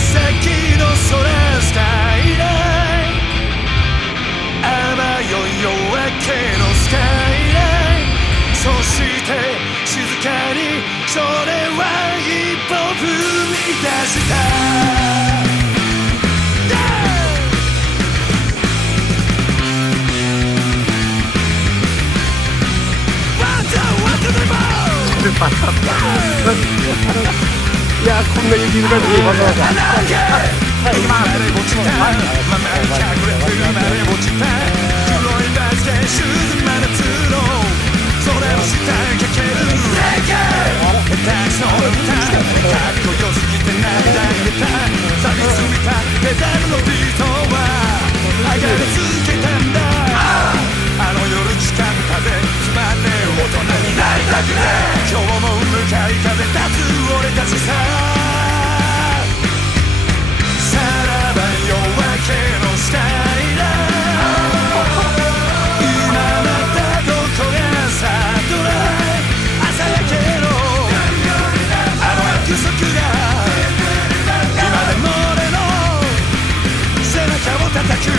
紫の空スカイラインあまよい夜明けのスカイラインそして静かにそれは一歩踏み出したパターンだ。いやこんな雪深い時にわざわざ。はい行きます。黒いバスケシューズ真夏の空の下かけるタクシーの歌かっこよすぎて涙が出た錆びついたペダルのビートは上がり続けたんだあの夜誓う風つまんねえ大人になりたくね今日も向かい風立つ俺たちささらば夜明けのスカイライン今またどこがサドライ朝焼けのあの約束が今でも俺の背中を叩く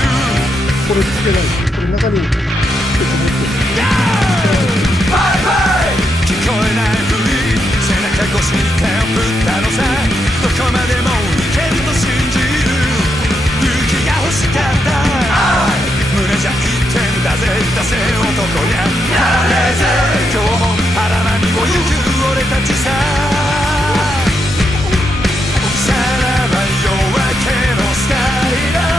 これつけない。これ中にバイバイ聞こえないふり背中越しに手を振ったのさどこまでも行けると信じる勇気が欲しかった胸じゃ言ってんだぜ出せ男にゃなれぜ今日も荒波を行く俺たちささらば夜明けのスカイライン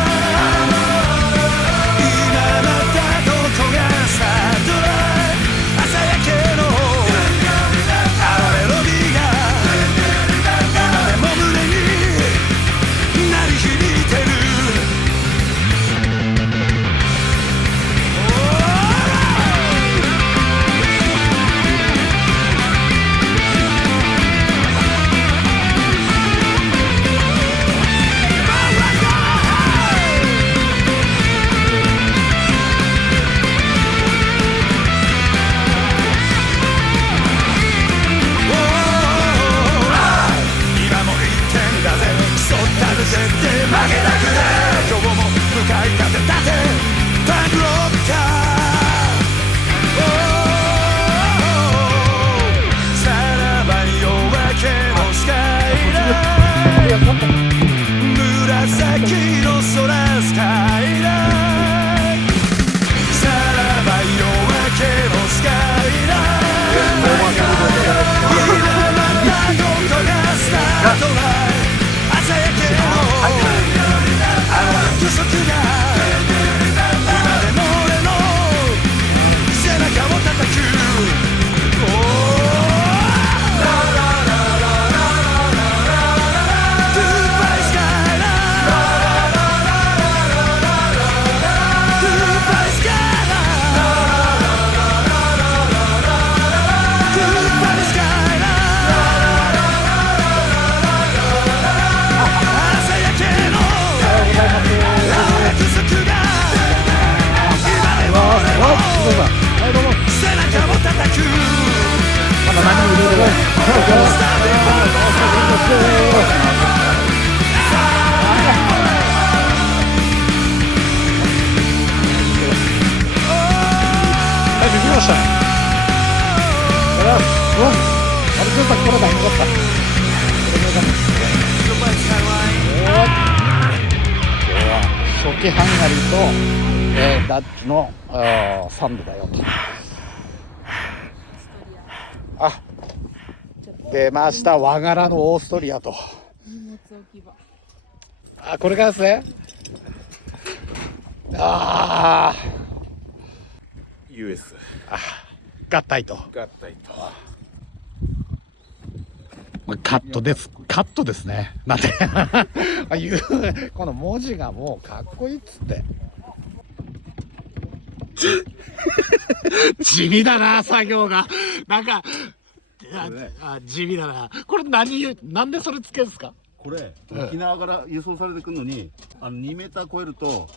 初期ハンガリーと、ダッチのサンドだよと。あ、出ました。和柄のオーストリアと。あ、これからですね。ああ。US。あ、合体と。合体と。カットです。カットですね。なんてこの文字がもうかっこいいっつって。地味だな作業が。なんか地味だな。これなんでそれつけるんですか？これ沖縄から輸送されてくるのに2メーター超えると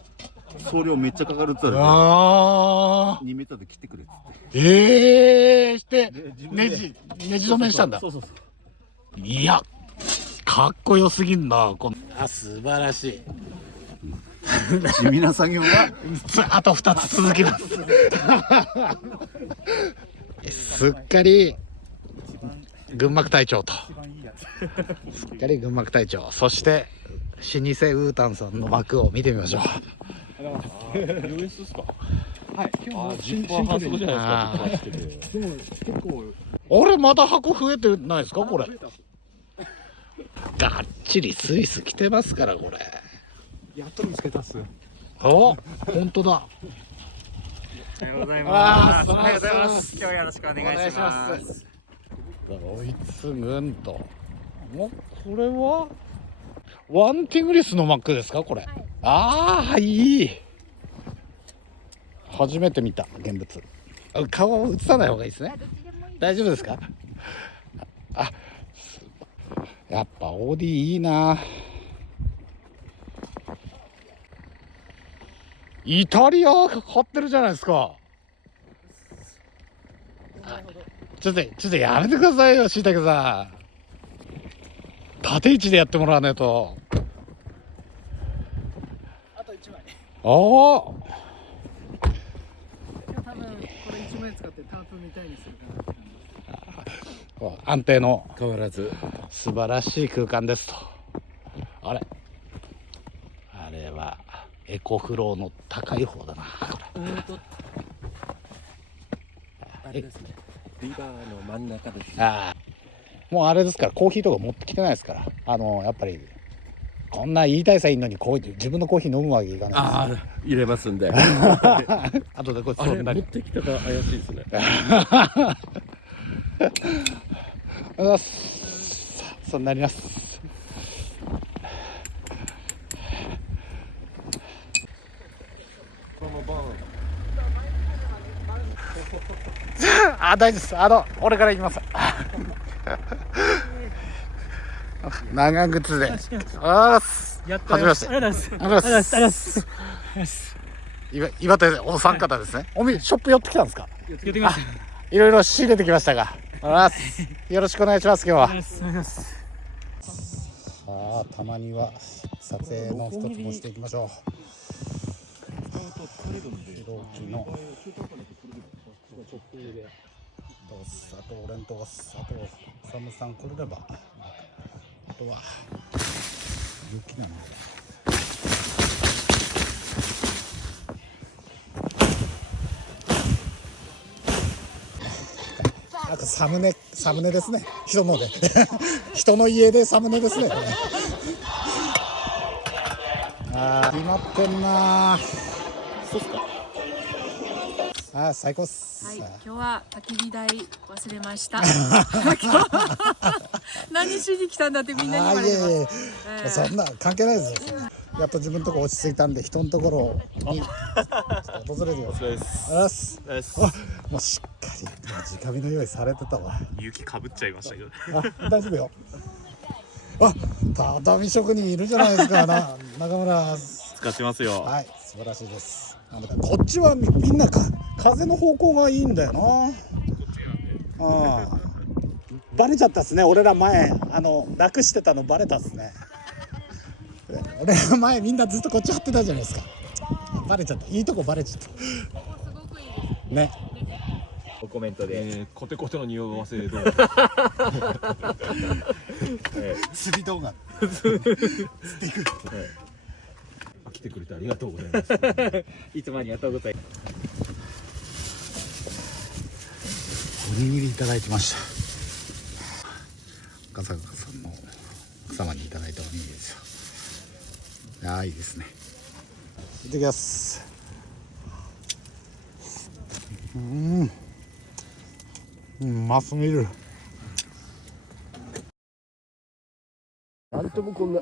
送料めっちゃかかるって言われて、2メーターで切ってくれっつって。してネジ止めにしたんだ。そうそうそう。いや、かっこよすぎんなこの。素晴らしい。地味な作業があと2つ続きます。すっかり群幕隊長と、すっかり群幕隊長、そして老舗ウータンさんの幕を見てみましょう。US ですか。はい、今日ジッパー発動じゃないですか。でも結構あれまだ箱増えてないですかこれ。がっちりスイス来てますからこれ。やっと見つけたっす。お、本当だ。おはようございます。おはようございます。今日はよろしくお願いします。ドイツ軍と。これはワンティグリスのマックですかこれ。ああいい。初めて見た現物。顔を映さない方がいいですね。大丈夫ですか。あ、やっぱオーディいいな。イタリア買ってるじゃないですか。ちょっとやめてくださいよ、しいたけさん。縦位置でやってもらわないと。あと1枚。おお。今日多分これ1枚使ってタープみたいにするかな。安定の変わらず素晴らしい空間ですと。あれはエコフローの高い方だなこれ。あれですね。リバーの真ん中です。ああ、もうあれですから、コーヒーとか持ってきてないですから。やっぱりこんな言いたいさいいのに自分のコーヒー飲むわけいかないああ、入れますんで。あとでこれあれ持ってきたか怪しいですね。そうなります。大丈夫です。俺から行きます。長靴で。やっはじめまして。ありがとうございます。ありがとうございます。岩手お三方ですね。ショップ寄ってきたんですか。やってきましいろいろ仕入れてきましたが。よろしくお願いします今日は。さあ、たまには撮影の一つもしていきましょう。白木のあと俺んとこあとサムさん来れれば、あとは雪なの。なんかサムネですね。人ので人の家でサムネですねこれ。決まってんな。そうっすか。最高っす。はい、今日は焚き火台忘れました。何しに来たんだってみんなに言われてます。そんな関係ないですよ。やっと自分のとこ落ち着いたんで、人のところに訪れるよ。もうしっかり直火の用意されてたわ。雪かぶっちゃいましたけど。大丈夫よ。畳職人いるじゃないですか。中村。使ってますよ。はい、素晴らしいです。こっちはみんな風の方向がいいんだよな。バレちゃったっすね。俺ら前楽してたのバレたっすね。俺ら前みんなずっとこっち張ってたじゃないですか。バレちゃった。いいとこバレちゃったね。コメントで、コテコテの匂わせ動画釣り動画来てくれてありがとうございます。いつもありがとうございます。おにぎりいただいてました。赤坂さんの奥様にいただいたおにぎりですよ。いいですね。いってきます。うますぎる。なんともこんな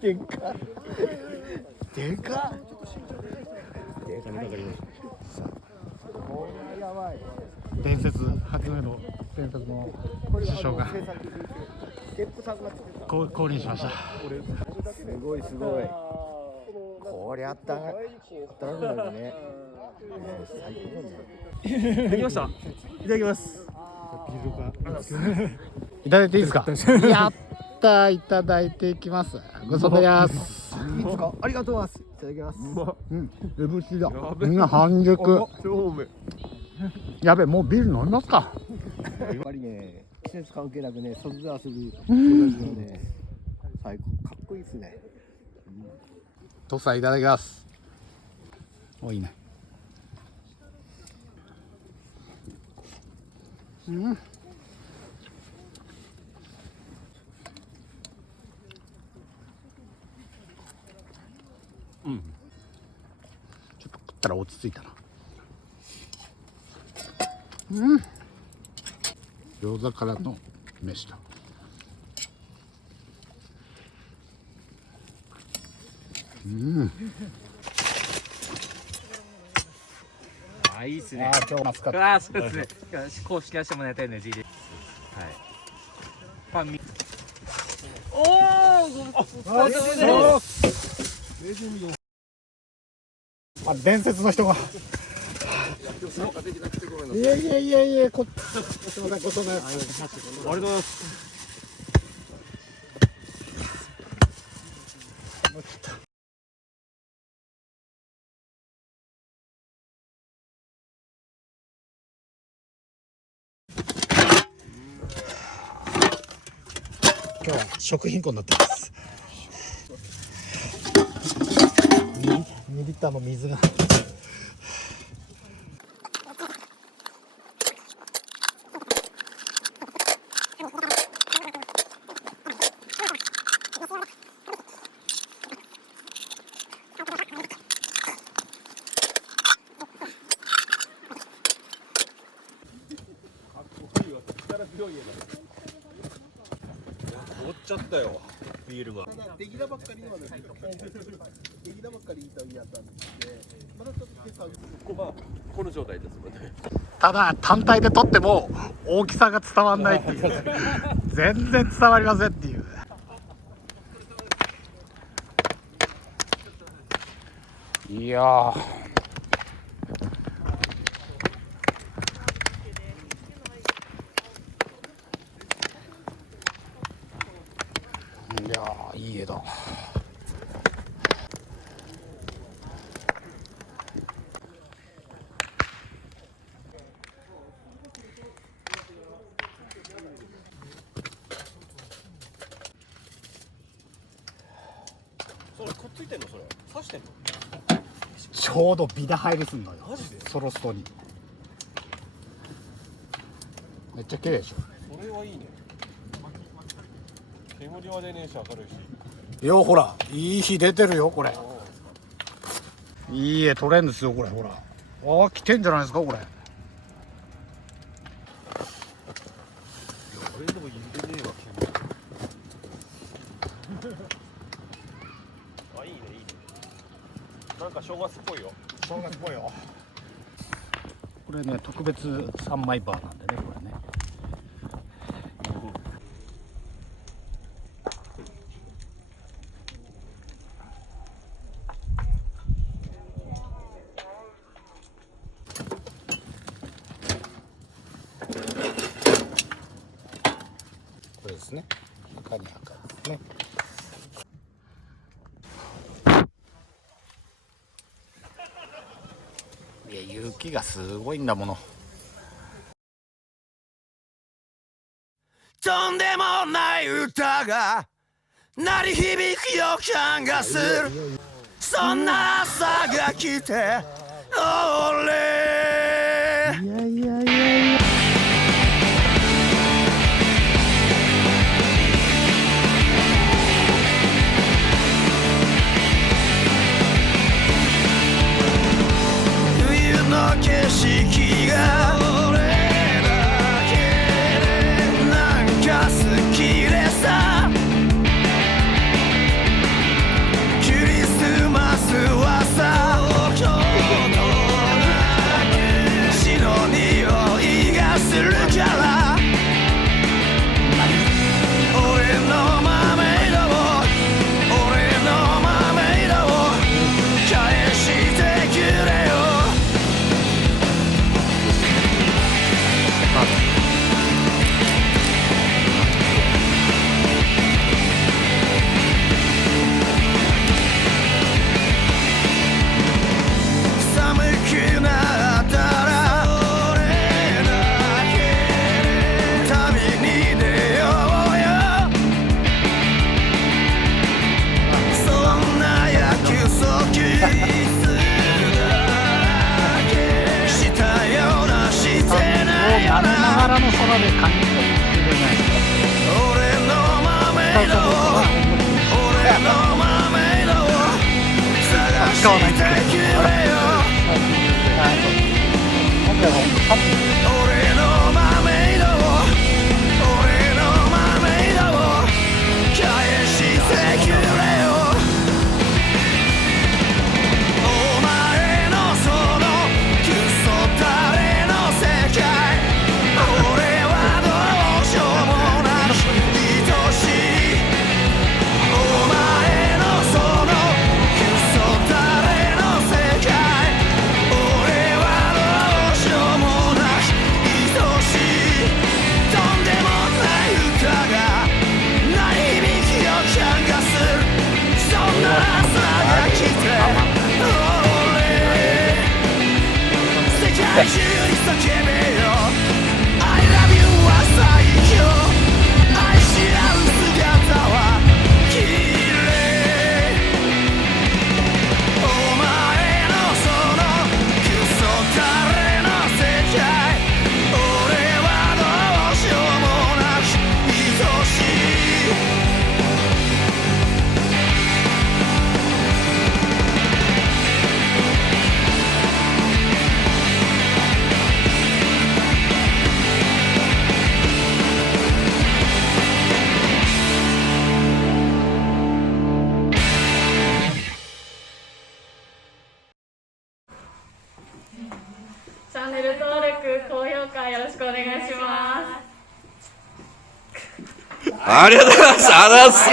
でか伝説初めの首相が降臨しました。すごいこりゃあったかくなるね。できました。いただきます。いただいていいですか。やったー、いただいていきます。ごちそうさまです。いいですか。ありがとうございます。いただきます。えぶしだ。みんな半熟。やべ、もうビール飲みますか。やっぱりね、季節関係なくね、外で遊ぶ人たちのね、最高、かっこいいですね。徳さんいただきます。お、いいね。うん。ちょっと食ったら落ち着いたな。餃子からの飯だ。いいっすね。今日マスカット。そうですね。公式はしてもらいたいので、G で。はい。パンみ。伝説の人が。いやいやいやいや、すみません、ごちそうさまです。ありがとうございます。今日は食品庫になってます。2リッターの水が。終わっちゃったよ。ビールが。できたばっかりのできたばっかりやったんで、まだちょっと今朝この状態ですので。ただ単体で撮っても大きさが伝わんないっていう全然伝わりませんっていう。いやー、いやー、いい絵だ。それくっついてんの？それ刺してんの？ちょうどビダ入りすんのよ。マジで？ソロストに。めっちゃ綺麗でしょ。それはいいね。煙は出ねえし明るいし。よ、ほら、いい日出てるよ、これ。いい絵撮れんですよ、これ、ほら。ああ、来てんじゃないですか、これ。俺でも入れねえわ煙。あ、いいねいいね。なんか正月っぽいよ。正月っぽいよ。これね、特別3枚バーなんでね、これね。これですね。赤に赤ですね。いや、雪がすごいんだもの。とんでもない歌が鳴り響く予感がする。そんな朝が来て俺いやいやいやいや。冬の景色が俺だけでなんか好きでさ。クリスマスはさちょっとだけ白に使わないって。俺のマメイドを俺のマメイドを返してくれよ。お前のそのクソタレの世界、俺はどうしようもなく愛しい。お前のそのクソタレの世界、俺はどうしようもなく愛しい。とんでもない歌が鳴り響きを感化する、そんな朝が来て世界中に叫べよ I love you は最強、愛し合う姿は綺麗。お前のそのクソタレの世界、俺はどうしようもなく愛しい。チャンネル登録、高評価よろしくお願いします。ありがとうございます。